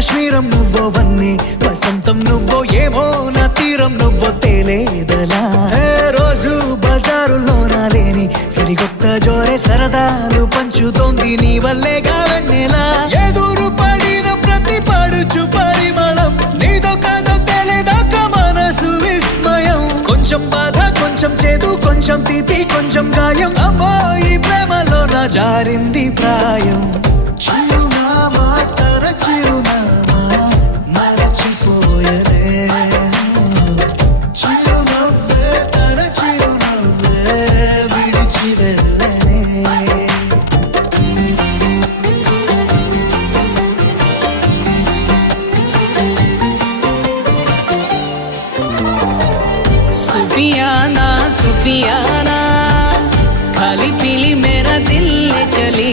కాశ్మీరం నువ్వో వన్నే వసంతం నువ్వో ఏమో నా తీరం నువ్వో తేలేదలా రోజు బజారులోన లేని సరికొత్త జోరే సరదాలు పంచుతోంది నీ వల్లేగా వెన్నెలా ఎదురు పడిన ప్రతి పడుచు పరిమళం నీదో కాదో తెలియదాకా మనసు విస్మయం కొంచెం బాధ కొంచెం చేదు కొంచెం తీపి కొంచెం గాయం అమ్మో ఈ ప్రేమలో నా జారింది ప్రాయం చిరునామా తన చిరునామా మరచిపోయలే చిరునవ్వే తన చిరునవ్వే విడిచి వెళ్ళలే सुफियाना सुफियाना खाली पीली मेरा दिल ले चली